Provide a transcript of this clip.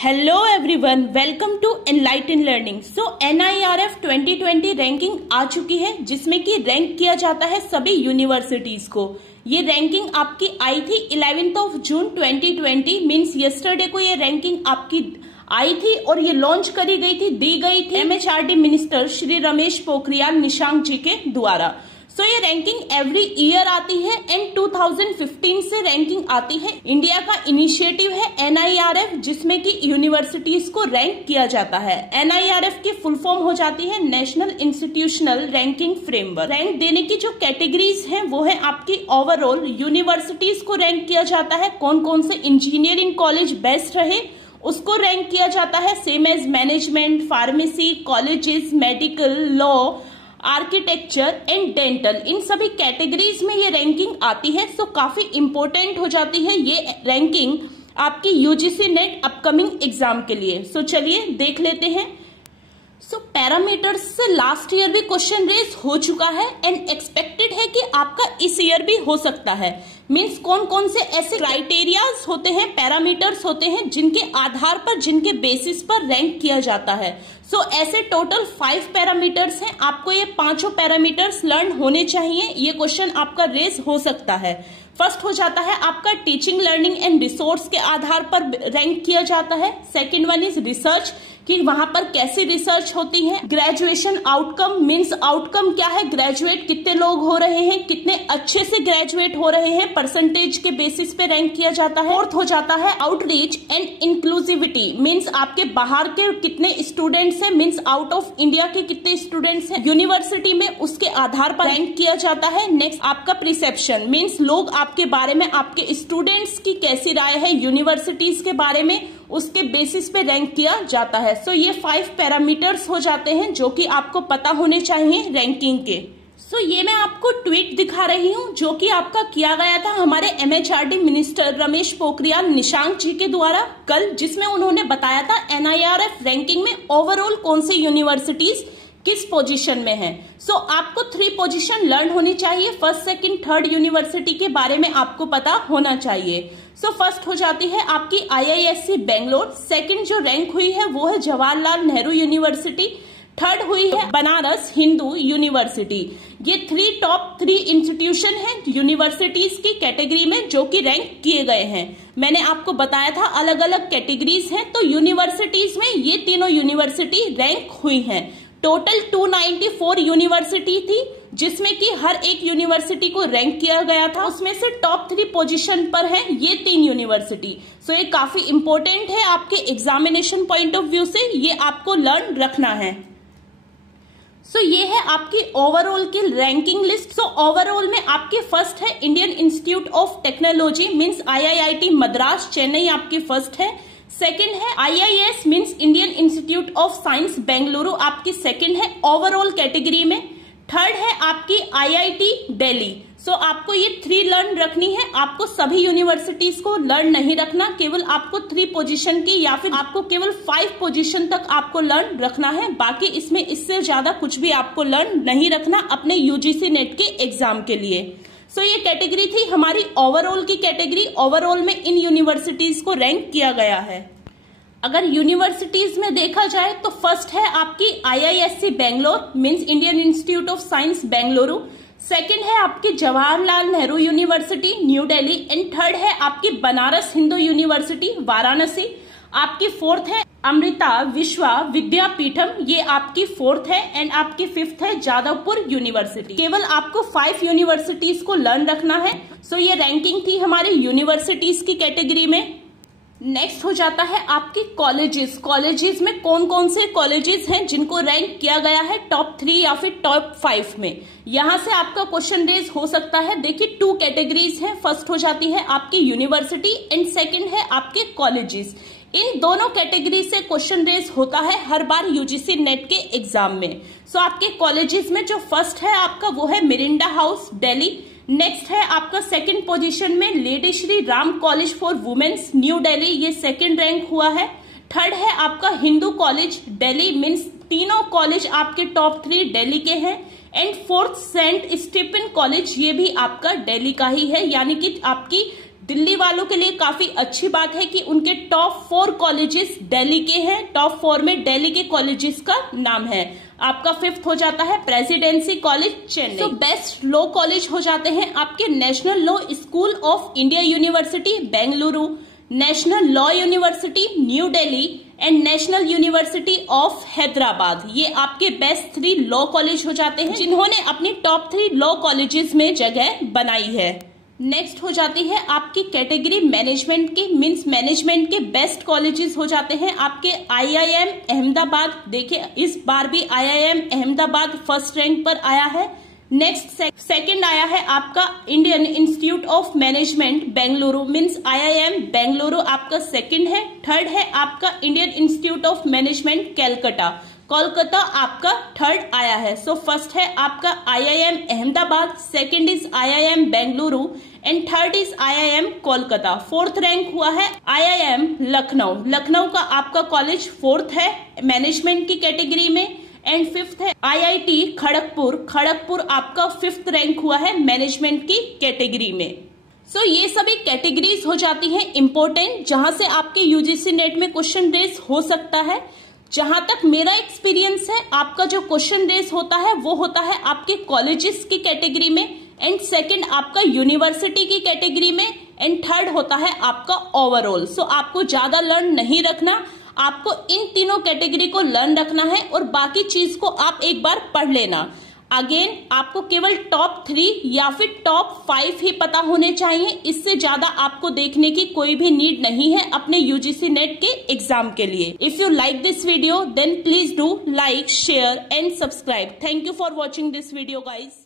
Hello everyone, welcome to Enlighten Learning. So NIRF 2020 ranking आ चुकी है, जिसमें कि रैंक किया जाता है सभी यूनिवर्सिटीज को। ये रैंकिंग आपकी आई थी 11 जून 2020, मीन्स यस्टरडे को ये रैंकिंग आपकी आई थी और ये लॉन्च करी गई थी, दी गई थी MHRD मिनिस्टर श्री रमेश पोखरियाल निशंक जी के द्वारा। सो ये रैंकिंग एवरी ईयर आती है एंड 2015 से रैंकिंग आती है। इंडिया का इनिशिएटिव है NIRF, जिसमें कि यूनिवर्सिटीज को रैंक किया जाता है। NIRF की फुल फॉर्म हो जाती है national institutional ranking framework. Rank देने की जो कैटेगरीज हैं वो है आपकी ओवरऑल। यूनिवर्सिटीज को रैंक किया जाता है कौन कौन से इंजीनियरिंग कॉलेज बेस्ट रहे उसको रैंक किया जाता है, same as management, pharmacy colleges, medical, law, architecture and dental. इन सभी कैटेगरीज में ये रैंकिंग आती है। सो काफी इंपॉर्टेंट हो जाती है ये रैंकिंग आपकी UGC नेट अपकमिंग एग्जाम के लिए। सो चलिए देख लेते हैं। सो पैरामीटर्स से लास्ट ईयर भी क्वेश्चन रेज हो चुका है एंड एक्सपेक्टेड है कि आपका इस ईयर भी हो सकता है। मीन्स कौन कौन से ऐसे क्राइटेरियाज होते हैं, पैरामीटर्स होते हैं जिनके आधार पर, जिनके बेसिस पर रैंक किया जाता है। सो ऐसे टोटल 5 पैरामीटर्स हैं। आपको ये पांचों पैरामीटर्स लर्न होने चाहिए। ये क्वेश्चन आपका रेज हो सकता है। फर्स्ट हो जाता है आपका टीचिंग, लर्निंग एंड रिसोर्स के आधार पर रैंक किया जाता है। सेकंड वन इज रिसर्च, कि वहां पर कैसी रिसर्च होती है। ग्रेजुएशन आउटकम, मींस आउटकम क्या है, ग्रेजुएट कितने लोग हो रहे हैं, कितने अच्छे से ग्रेजुएट हो रहे हैं, परसेंटेज के बेसिस पे रैंक किया जाता है। फोर्थ हो जाता है आउटरीच एंड इंक्लूसिविटी, मींस आपके बाहर के कितने स्टूडेंट्स हैं, मींस आउट ऑफ इंडिया के कितने स्टूडेंट्स हैं यूनिवर्सिटी में, उसके आधार पर रैंक किया जाता है। नेक्स्ट आपका प्रिसेप्शन, मींस लोग आपके बारे में, आपके स्टूडेंट्स की कैसी राय है यूनिवर्सिटीज के बारे में, उसके बेसिस पे रैंक किया जाता है। सो ये 5 पैरामीटर्स हो जाते हैं जो कि आपको पता होने चाहिए रैंकिंग के। सो ये मैं आपको ट्वीट दिखा रही हूँ जो कि आपका किया गया था हमारे MHRD मिनिस्टर रमेश पोखरियाल निशंक जी के द्वारा कल, जिसमें उन्होंने बताया था NIRF रैंकिंग में ओवरऑल कौन सी यूनिवर्सिटीज किस पोजीशन में है। सो आपको 3 पोजीशन लर्न होनी चाहिए। फर्स्ट, सेकंड, थर्ड यूनिवर्सिटी के बारे में आपको पता होना चाहिए। सो फर्स्ट हो जाती है आपकी IISc बेंगलोर। सेकंड जो रैंक हुई है वो है जवाहरलाल नेहरू यूनिवर्सिटी। थर्ड हुई है बनारस हिंदू यूनिवर्सिटी। ये टॉप 3 इंस्टीट्यूशन है यूनिवर्सिटीज की कैटेगरी में जो कि रैंक किए गए हैं। मैंने आपको बताया था अलग अलग कैटेगरीज हैं, तो यूनिवर्सिटीज में ये तीनों यूनिवर्सिटी रैंक हुई हैं। टोटल 294 यूनिवर्सिटी थी, जिसमें कि हर एक यूनिवर्सिटी को रैंक किया गया था। उसमें से टॉप 3 पोजीशन पर है ये 3 यूनिवर्सिटी। सो ये काफी इंपॉर्टेंट है आपके एग्जामिनेशन पॉइंट ऑफ व्यू से, ये आपको लर्न रखना है। सो ये है आपकी ओवरऑल की रैंकिंग लिस्ट। सो ओवरऑल में आपकी फर्स्ट है Indian institute of technology, means IIT Madras Chennai आपकी फर्स्ट है। सेकंड है IIS means Indian institute of science Bengaluru, आपकी सेकंड है ओवरऑल कैटेगरी में। थर्ड है आपकी IIT दिल्ली। सो आपको ये 3 लर्न रखनी है। आपको सभी यूनिवर्सिटीज को लर्न नहीं रखना, केवल आपको 3 पोजीशन की या फिर आपको केवल 5 पोजीशन तक आपको लर्न रखना है। बाकी इसमें इससे ज्यादा कुछ भी आपको लर्न नहीं रखना अपने UGC नेट के एग्जाम के लिए। सो ये कैटेगरी थी हमारी ओवरऑल की कैटेगरी। ओवरऑल में इन यूनिवर्सिटीज को रैंक किया गया है। अगर यूनिवर्सिटीज में देखा जाए तो फर्स्ट है आपकी IISc Bangalore, means Indian institute of science Bengaluru. Second है आपकी Jawaharlal Nehru university new Delhi and third है आपकी बनारस हिंदू यूनिवर्सिटी वाराणसी। आपकी फोर्थ है अमृता विश्वा विद्यापीठम, ये आपकी फोर्थ है एंड आपकी फिफ्थ है जादवपुर यूनिवर्सिटी। केवल आपको 5 यूनिवर्सिटीज को लर्न रखना है। सो ये रैंकिंग थी हमारे यूनिवर्सिटीज की कैटेगरी में। नेक्स्ट हो जाता है आपकी कॉलेजेस। कॉलेजेस में कौन कौन से कॉलेजेस हैं जिनको रैंक किया गया है टॉप 3 या फिर टॉप 5 में। यहां से आपका क्वेश्चन रेज हो सकता है। देखिए 2 कैटेगरीज हैं। फर्स्ट हो जाती है आपकी यूनिवर्सिटी एंड सेकंड है आपके कॉलेजेस। इन दोनों कैटेगरी से क्वेश्चन रेज होता है हर बार UGC नेट के एग्जाम में। सो आपके कॉलेजेस में जो फर्स्ट है आपका वो है मिरिंडा हाउस दिल्ली। नेक्स्ट है आपका सेकंड पोजीशन में Lady Shri Ram College for women's New Delhi, ये सेकंड रैंक हुआ है। थर्ड है आपका हिंदू कॉलेज दिल्ली, मीन्स तीनों कॉलेज आपके टॉप 3 दिल्ली के हैं। And fourth Saint Stephen College, ये भी आपका दिल्ली का ही है, यानी कि आपकी दिल्ली वालों के लिए काफी अच्छी बात है कि उनके टॉप 4 कॉलेजेस दिल्ली के हैं। टॉप 4 में दिल्ली के कॉलेजेस का नाम है। आपका 5th हो जाता है प्रेसिडेंसी कॉलेज चेन्नई। तो बेस्ट लॉ कॉलेज हो जाते हैं आपके national law school of India university Bengaluru, national law university new Delhi and national university of Hyderabad. ये आपके बेस्ट 3 लॉ कॉलेज हो जाते हैं जिन्होंने अपनी टॉप 3 लॉ कॉलेजेस में जगह बनाई है। नेक्स्ट हो जाती है आपकी कैटेगरी मैनेजमेंट की, मींस मैनेजमेंट के बेस्ट कॉलेजेस हो जाते हैं आपके IIM अहमदाबाद। देखिए इस बार भी IIM अहमदाबाद फर्स्ट रैंक पर आया है। नेक्स्ट सेकंड आया है आपका Indian institute of management Bengaluru, means IIM Bengaluru आपका सेकंड है। थर्ड है आपका Indian institute of management Kolkata आपका थर्ड आया है। सो फर्स्ट है आपका IIM Ahmedabad, second is IIM Bengaluru and third is IIM Kolkata. Fourth rank हुआ है IIM लखनऊ का आपका कॉलेज 4th है मैनेजमेंट की कैटेगरी में। एंड 5th है IIT खड़गपुर आपका 5th रैंक हुआ है मैनेजमेंट की कैटेगरी में। सो ये सभी कैटेगरीज हो जाती हैं इम्पोर्टेंट, जहां से आपके UGC नेट में क्वेश्चन रेस हो सकता है। जहां तक मेरा एक्सपीरियंस है, आपका जो क्वेश्चन रेस होता है वो होता है आपके कॉलेजेस की कैटेगरी में, एंड सेकंड आपका यूनिवर्सिटी की कैटेगरी में, एंड थर्ड होता है आपका ओवरऑल। सो आपको ज्यादा लर्न नहीं रखना, आपको इन तीनों कैटेगरी को लर्न रखना है और बाकी चीज को आप एक बार पढ़ लेना। अगेन आपको केवल टॉप 3 या फिर टॉप 5 ही पता होने चाहिए, इससे ज्यादा आपको देखने की कोई भी नीड नहीं है अपने UGC नेट के एग्जाम के लिए। If you like this video then please do like, share and subscribe. Thank you for watching this video guys.